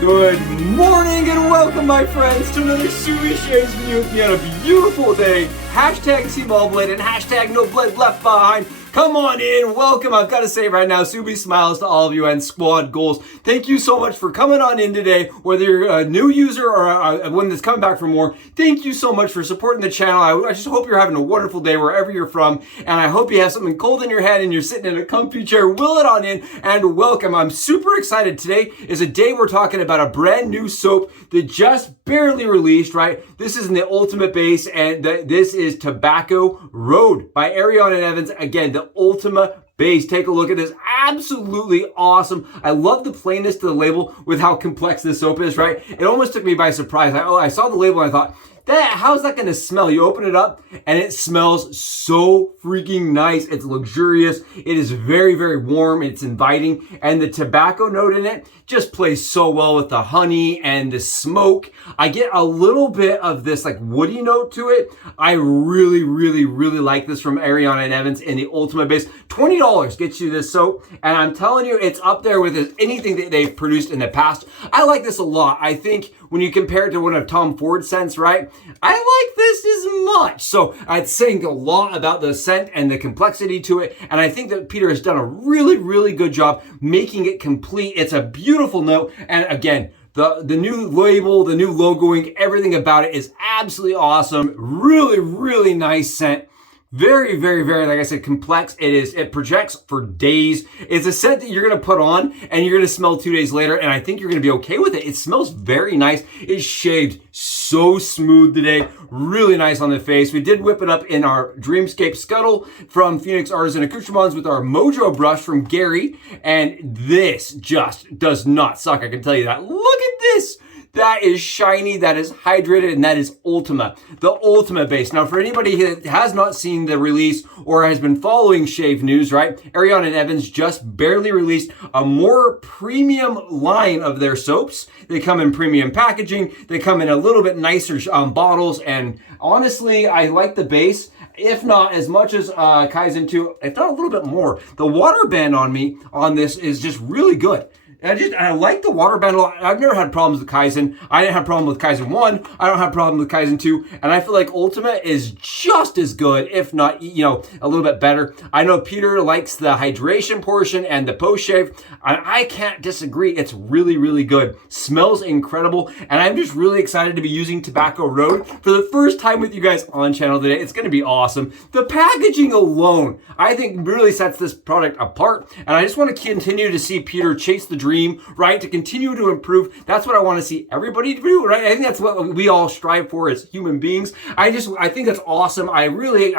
Good morning and welcome, my friends, to another Subi Shaves video with me on a beautiful day. Hashtag Team All Blade and hashtag No Blade Left Behind. Come on in, welcome. I've got to say right now, Subi smiles to all of you and squad goals. Thank you so much for coming on in today, whether you're a new user or one that's coming back for more. Thank you so much for supporting the channel. I just hope you're having a wonderful day wherever you're from, and I hope you have something cold in your head and you're sitting in a comfy chair. Will it on in and welcome. I'm super excited. Today is a day we're talking about a brand new soap that just barely released, right? This is in the ultimate base, and this is Tobacco Road by Ariana and Evans. Again, the ultimate base. Take a look at this. Absolutely awesome. I love the plainness to the label with how complex this soap is, right? It almost took me by surprise. I saw the label and I thought, how's that going to smell? You open it up and it smells so freaking nice. It's luxurious. It is very, very warm. It's inviting. And the tobacco note in it just plays so well with the honey and the smoke. I get a little bit of this like woody note to it. I really, really, really like this from Ariana and Evans in the ultimate base. $20 gets you this soap. And I'm telling you, it's up there with anything that they've produced in the past. I like this a lot. I think when you compare it to one of Tom Ford's scents, right? I like this as much. So it's saying a lot about the scent and the complexity to it. And I think that Peter has done a really, really good job making it complete. It's a beautiful note. And again, the new label, the new logoing, everything about it is absolutely awesome. Really, really nice scent. Very, very, very, like I said, complex. It projects for days. It's a scent that you're going to put on and you're going to smell 2 days later. And I think you're going to be okay with it. It smells very nice. It's shaved so smooth today. Really nice on the face. We did whip it up in our Dreamscape Scuttle from Phoenix Artisan Accoutrements with our Mojo brush from Gary. And this just does not suck. I can tell you that. Look at this. That is shiny, that is hydrated, and that is Ultima, the ultimate base. Now, for anybody that has not seen the release or has been following shave news, right? Ariana and Evans just barely released a more premium line of their soaps. They come in premium packaging. They come in a little bit nicer bottles, and honestly, I like the base. If not as much as Kaizen 2, if not a little bit more. The water band on this is just really good. I like the water band a lot. I've never had problems with Kaizen. I didn't have problem with Kaizen 1. I don't have problem with Kaizen 2. And I feel like Ultimate is just as good, if not, a little bit better. I know Peter likes the hydration portion and the post-shave. I can't disagree. It's really, really good. Smells incredible. And I'm just really excited to be using Tobacco Road for the first time with you guys on channel today. It's going to be awesome. The packaging alone, I think, really sets this product apart. And I just want to continue to see Peter chase the dream, right? To continue to improve. That's what I want to see everybody do, right? I think that's what we all strive for as human beings. I think that's awesome. I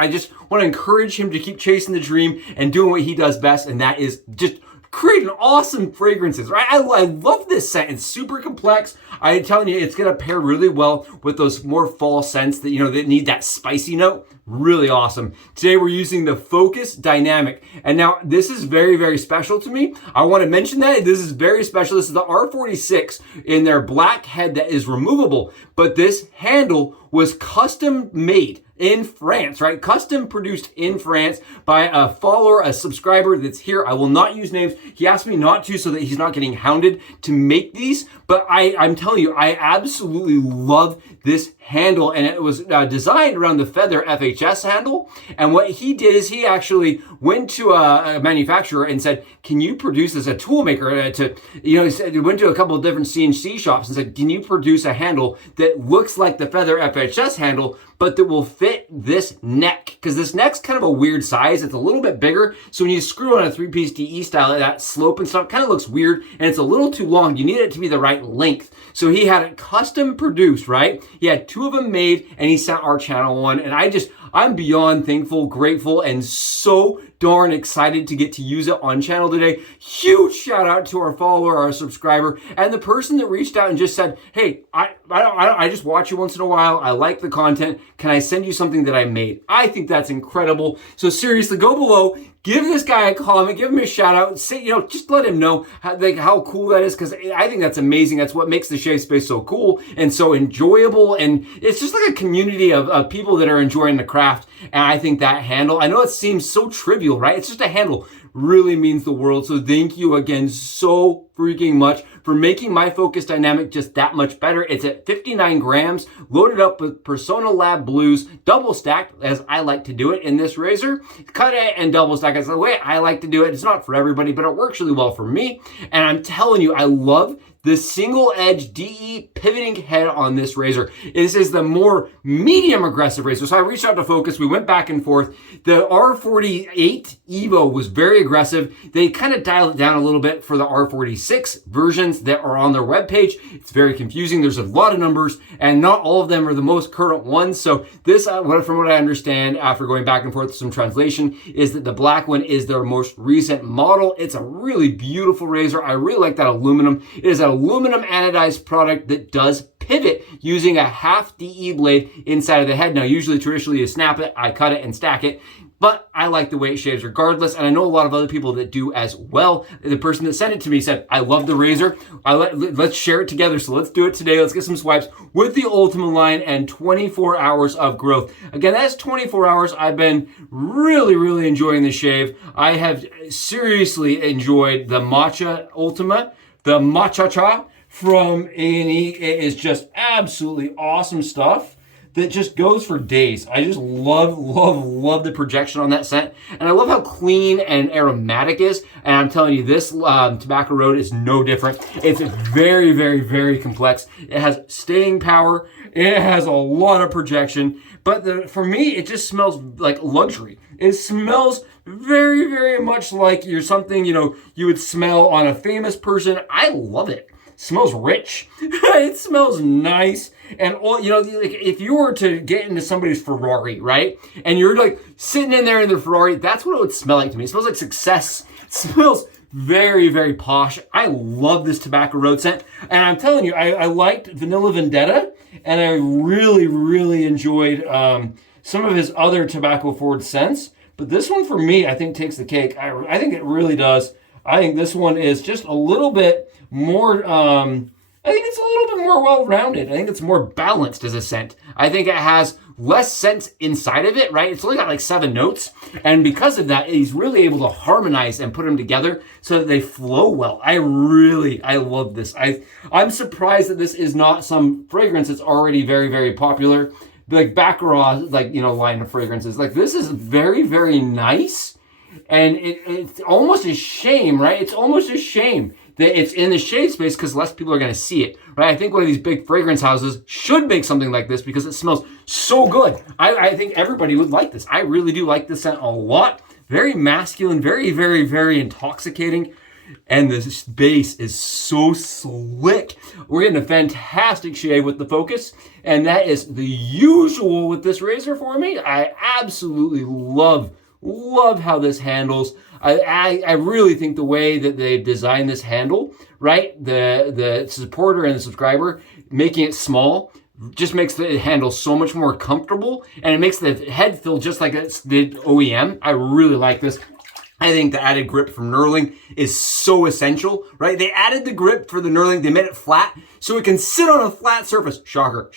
just want to encourage him to keep chasing the dream and doing what he does best, and that is just creating awesome fragrances, right? I love this scent. It's super complex. I'm telling you, it's going to pair really well with those more fall scents that, that need that spicy note. Really awesome. Today we're using the Focus Dynamic. And now this is very, very special to me. I want to mention that this is very special. This is the R46 in their black head that is removable. But this handle was custom made in France, right? Custom produced in France by a follower, a subscriber that's here. I will not use names. He asked me not to so that he's not getting hounded to make these. But I'm telling you, I absolutely love this handle. And it was designed around the Feather FHS handle. And what he did is he actually went to a manufacturer and said, can you produce this, a tool maker he went to a couple of different CNC shops and said, can you produce a handle that looks like the Feather FHS handle, but that will fit this neck? Because this neck's kind of a weird size. It's a little bit bigger. So when you screw on a 3-piece DE style, that slope and stuff kind of looks weird, and it's a little too long. You need it to be the right length. So he had it custom produced, right? He had 2 of them made, and he sent our channel one. And I'm beyond thankful, grateful, and so darn excited to get to use it on channel today. Huge shout out to our follower, our subscriber, and the person that reached out and just said, hey, I just watch you once in a while. I like the content. Can I send you something that I made? I think that's incredible. So seriously, go below, give this guy a comment, give him a shout out, say, just let him know how cool that is, because I think that's amazing. That's what makes the shave space so cool and so enjoyable. And it's just like a community of people that are enjoying the craft. And I think that handle, I know it seems so trivial, right? It's just a handle, really means the world. So thank you again so freaking much for making my Focus Dynamic just that much better. It's at 59 grams, loaded up with Persona Lab Blues, double stacked, as I like to do it in this razor. Cut it and double stack. It's the way I like to do it. It's not for everybody, but it works really well for me. And I'm telling you, I love the single edge DE pivoting head on this razor. This is the more medium aggressive razor. So I reached out to Focus. We went back and forth. The R48 Evo was very aggressive. They kind of dialed it down a little bit for the R46 versions that are on their webpage. It's very confusing. There's a lot of numbers and not all of them are the most current ones. So this, from what I understand after going back and forth with some translation, is that the black one is their most recent model. It's a really beautiful razor. I really like that aluminum. It is an aluminum anodized product that does pivot using a half DE blade inside of the head. Now, usually traditionally you snap it, I cut it and stack it, but I like the way it shaves regardless. And I know a lot of other people that do as well. The person that sent it to me said, I love the razor. Let's share it together. So let's do it today. Let's get some swipes with the Ultima line and 24 hours of growth. Again, that's 24 hours. I've been really enjoying the shave. I have seriously enjoyed the Matcha Ultima. The Matcha from A&E. It is just absolutely awesome stuff that just goes for days. I just love the projection on that scent. And I love how clean and aromatic it is. And I'm telling you, this Tobacco Road is no different. It's very complex. It has staying power. It has a lot of projection. But for me, it just smells like luxury. It smells very much like you're something, you would smell on a famous person. I love it. It smells rich. It smells nice. And like if you were to get into somebody's Ferrari, right? And you're like sitting in there in the Ferrari, that's what it would smell like to me. It smells like success. It smells very posh. I love this Tobacco Road scent. And I'm telling you, I liked Vanilla Vendetta, and I really enjoyed some of his other tobacco forward scents. But this one for me, I think takes the cake. I think it really does. I think this one is just a little bit more, I think it's a little bit more well-rounded. I think it's more balanced as a scent. I think it has less scents inside of it, right? It's only got like 7 notes. And because of that, he's really able to harmonize and put them together so that they flow well. I love this. I'm surprised that this is not some fragrance that's already very popular. Like Baccarat, line of fragrances. Like this is very nice. And it's almost a shame, right? It's almost a shame that it's in the shave space because less people are going to see it, right? I think one of these big fragrance houses should make something like this because it smells so good. I think everybody would like this. I really do like this scent a lot. Very masculine, very intoxicating. And the base is so slick. We're getting a fantastic shave with the Focus, and that is the usual with this razor for me. I absolutely love how this handles. I really think the way that they've designed this handle, right? The supporter and the subscriber, making it small, just makes the handle so much more comfortable, and it makes the head feel just like it's the OEM. I really like this. I think the added grip from knurling is so essential, right? They added the grip for the knurling. They made it flat so it can sit on a flat surface. Shocker.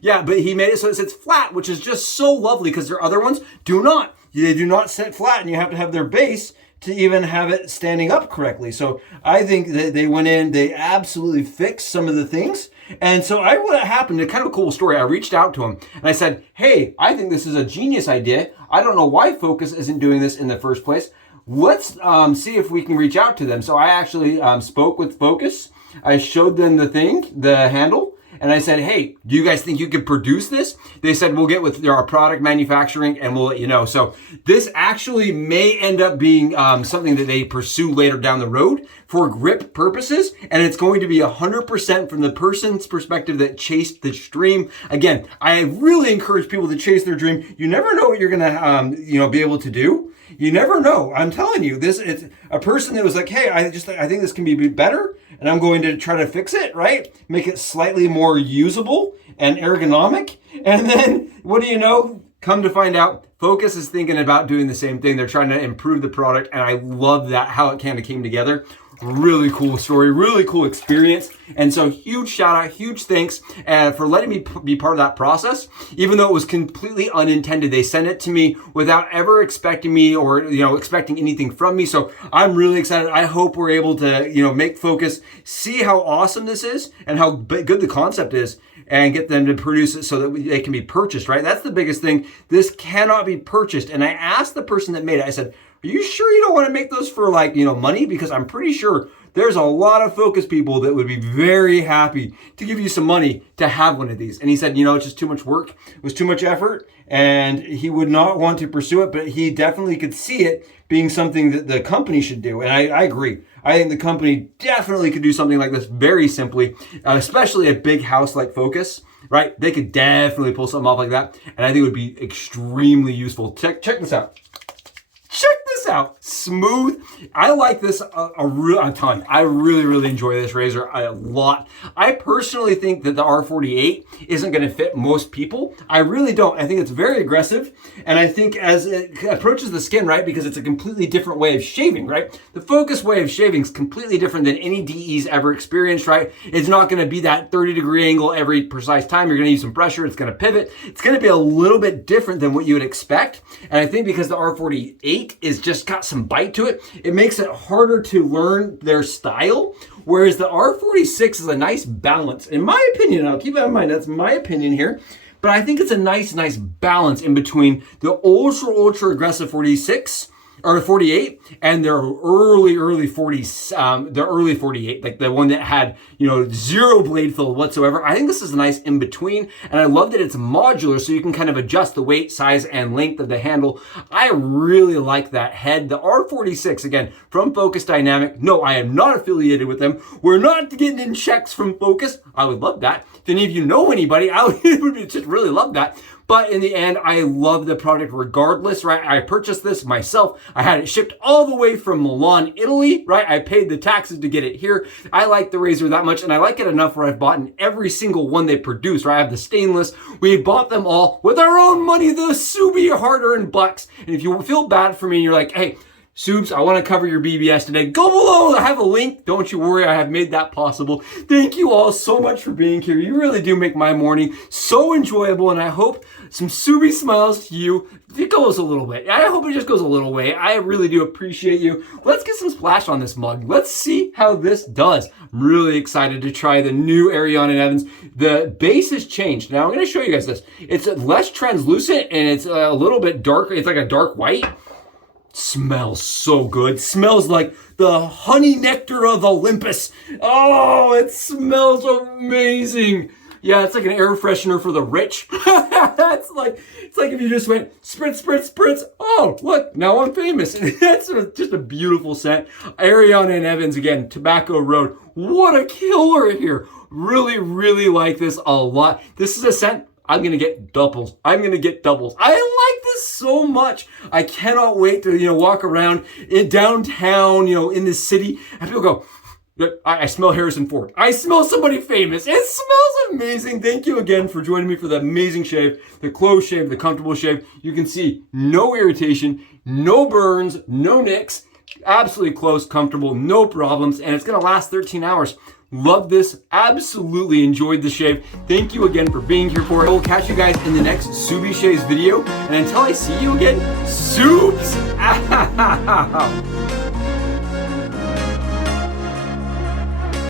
Yeah, but he made it so it sits flat, which is just so lovely because their other ones do not. They do not sit flat, and you have to have their base to even have it standing up correctly. So I think that they went in, they absolutely fixed some of the things. And so what happened, a kind of a cool story. I reached out to him and I said, hey, I think this is a genius idea. I don't know why Focus isn't doing this in the first place. Let's see if we can reach out to them. So I actually spoke with Focus. I showed them the handle. And I said, hey, do you guys think you could produce this? They said, we'll get with our product manufacturing and we'll let you know. So this actually may end up being something that they pursue later down the road for grip purposes. And it's going to be 100% from the person's perspective that chased the dream. Again, I really encourage people to chase their dream. You never know what you're going to, be able to do. You never know. I'm telling you, it's a person that was like, hey, I think this can be better, and I'm going to try to fix it, right? Make it slightly more usable and ergonomic. And then, what do you know? Come to find out, Focus is thinking about doing the same thing. They're trying to improve the product, and I love that, how it kind of came together. Really cool story, really cool experience. And so huge shout out, huge thanks for letting me be part of that process. Even though it was completely unintended, they sent it to me without ever expecting me or, expecting anything from me. So I'm really excited. I hope we're able to, make Focus see how awesome this is and how good the concept is, and get them to produce it so that they can be purchased, right? That's the biggest thing. This cannot be purchased. And I asked the person that made it, I said, are you sure you don't want to make those for money? Because I'm pretty sure there's a lot of Focus people that would be very happy to give you some money to have one of these. And he said, it's just too much work. It was too much effort, and he would not want to pursue it, but he definitely could see it being something that the company should do. And I agree. I think the company definitely could do something like this very simply, especially a big house like Focus, right? They could definitely pull something off like that. And I think it would be extremely useful. Check this out. Check this out. Smooth. I like this a ton. I really enjoy this razor a lot. I personally think that the R48 isn't going to fit most people. I really don't. I think it's very aggressive. And I think as it approaches the skin, right, because it's a completely different way of shaving, right? The Focus way of shaving is completely different than any DE's ever experienced, right? It's not going to be that 30-degree angle every precise time. You're going to use some pressure. It's going to pivot. It's going to be a little bit different than what you would expect. And I think because the R48 is just got some bite to it, it makes it harder to learn their style. Whereas the R46 is a nice balance, in my opinion. I'll keep that in mind. That's my opinion here. But I think it's a nice balance in between the ultra aggressive 46 or 48 and their early 40s, the early 48, like the one that had, zero blade fill whatsoever. I think this is a nice in between, and I love that it's modular, so you can kind of adjust the weight, size, and length of the handle. I really like that head. The R46, again, from Focus Dynamic. No, I am not affiliated with them. We're not getting in checks from Focus. I would love that. If any of you know anybody, I would just really love that. But in the end, I love the product regardless, right? I purchased this myself. I had it shipped all the way from Milan, Italy, right? I paid the taxes to get it here. I like the razor that much, and I like it enough where I've bought in every single one they produce, right? I have the stainless. We bought them all with our own money, the Subi hard-earned bucks. And if you feel bad for me and you're like, hey, Subs, I want to cover your BBS today, go below. I have a link. Don't you worry. I have made that possible. Thank you all so much for being here. You really do make my morning so enjoyable, and I hope some Subi smiles to you. It goes a little way. I hope it just goes a little way. I really do appreciate you. Let's get some splash on this mug. Let's see how this does. I'm really excited to try the new Ariana and Evans. The base has changed. Now I'm going to show you guys this. It's less translucent, and it's a little bit darker. It's like a dark white. Smells so good. Smells like the honey nectar of Olympus. Oh, it smells amazing. Yeah, it's like an air freshener for the rich. it's like if you just went spritz, spritz, spritz. Oh, look, now I'm famous. That's just a beautiful scent. Ariana and Evans, again, Tobacco Road. What a killer here. Really like this a lot. This is a scent I'm going to get doubles. I like this so much. I cannot wait to, walk around in downtown, in the city, and people go, I smell Harrison Ford. I smell somebody famous. It smells amazing. Thank you again for joining me for the amazing shave, the close shave, the comfortable shave. You can see no irritation, no burns, no nicks, absolutely close, comfortable, no problems, and it's going to last 13 hours. Love this. Absolutely enjoyed the shave. Thank you again for being here for it. I will catch you guys in the next Subi Shaves video. And until I see you again, Subs out.